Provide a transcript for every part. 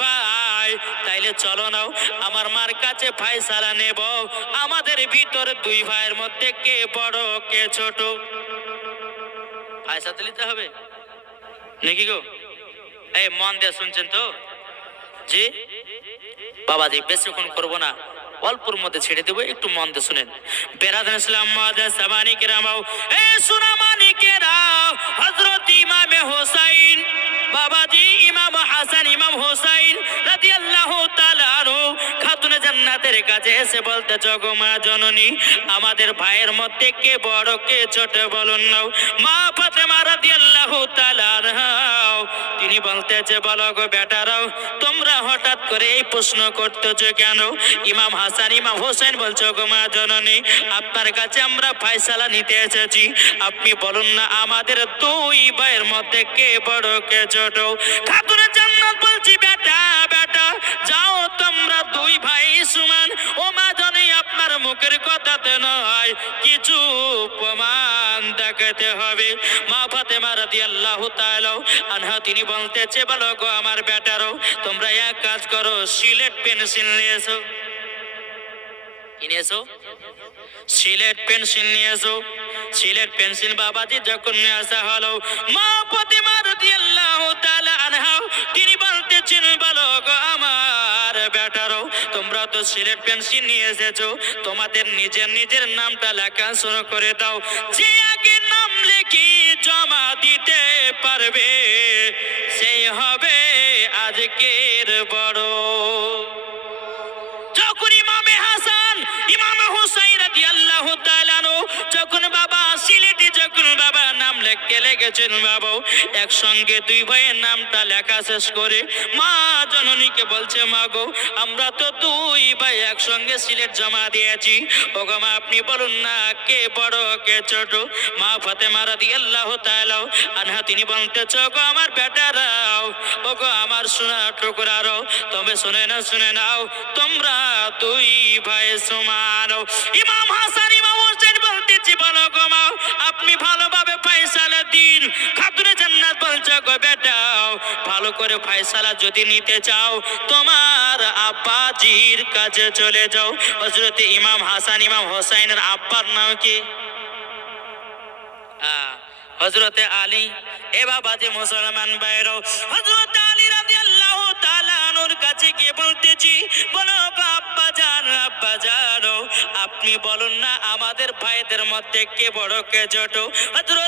ভাই, তাইলে চলো নাও, আমার মার কাছে ফাইসালা নেব। আমাদের ভিতর দুই ভাইয়ের মধ্যে কে বড়, কে ছোট? ফাইসা দিতে হবে। নাকি গো? এই, মন দিয়ে শুনছেন তো? জি? বাবাজি, বেশিক্ষণ করব না। অল্পর মধ্যে ছেড়ে দেবো, একটু মন দিয়ে শুনেন। বেরাদান ইসলাম মাদার সাবানি কেরামাও এ সুনামানি কেরাও হযরত জান্নাতের কাছে এসে বলতে জগো মা জননী, আমাদের ভাইয়ের মধ্যে কে বড়, কে ছোট বলুন নাও। মা ফাতেমা রাদিয়াল্লাহু তাআলা আনহা। তিনি বলতেছে, বলো গো বেটারাও, তোমরা হঠাৎ করে এই প্রশ্ন করতেছো কেন? ইমাম হাসান, ইমাম হোসেন বলছো গো মা জননী, আপনার কাছে আমরা ফায়সালা নিতে এসেছি। আপনি বলুন না, আমাদের দুই ভাইয়ের মধ্যে কে বড়, কে ছোট? খাতুনে কথাতে নয়, কিছু প্রমাণ দেখাতে হবে। মা ফাতেমা রাদিয়াল্লাহু তাআলা আনহা, তিনি বলতেছে, বলো গো আমার বেটারও, তোমরা এক কাজ করো, সিলেট পেন্সিল নিয়ে এসো। কি নিয়ে এসো? সিলেট পেন্সিল নিয়ে এসো। সিলেট পেন্সিল বাবাজি যখন নিয়ে আসা হলো, মা ফাতেমা তোমরা তো সিলেট পেন্সিল নিয়ে এসেছ? তোমাদের নিজের নিজের নামটা লেখা শুরু করে দাও। যে আগে নাম লেখি জমা দিতে পারবে, সেই হবে আজকের বড়। যখন ইমামে হাসান, ইমামে হুসাইন রাদিয়াল্লাহু তাআলা নাম লিখতে লেগেছেন বাবা? একসঙ্গে দুই ভাইয়ের নামটা লেখা শেষ করে মা জননীকে বলছে, মা গো, আমরা তো দুই ভাই একসঙ্গে সিলেট জমা দিয়েছি। ওগো মা, আপনি বলুন না কে বড়, কে ছোট? মা ফাতেমা রাদিয়াল্লাহু তাআলা আনহা, তিনি বলতেছ গো আমার বেটারাও, ওগো আমার সোনা টুকরারও। তবে শুনে না শুনে নাও, তোমরা দুই ভাই সমান ইমাম হোসেন করে ফাইসালা যদি নিতে চাও, তোমার আব্বাজির কাছে চলে যাও। হযরত ইমাম হাসান, ইমাম হোসাইনের আব্বার নাম কি? হজরতে আলী। এ বাবা যে মুসলমান বাইরো হজরত আলী রাদিয়াল্লাহু তাআলা আনুর কাছে গিয়ে বলতেছি, বলো আব্বা জান আব্বা জানো আপনি বলুন না আমাদের ভাইদের মধ্যে কে বড়, কে ছোট? হজরতে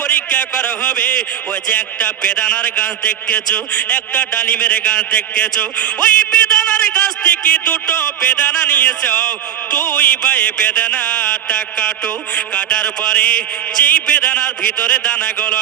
পরীক্ষা করা হবে। ওই যে একটা বেদানার গাছ দেখতেছ, একটা ডালিমের গাছ দেখতেছো। ওই বেদানার গাছ থেকে দুটো বেদানা নিয়েছ। তুই বাই বেদানাটা কাটো। কাটার পরে যেই বেদানার ভিতরে দানাগুলো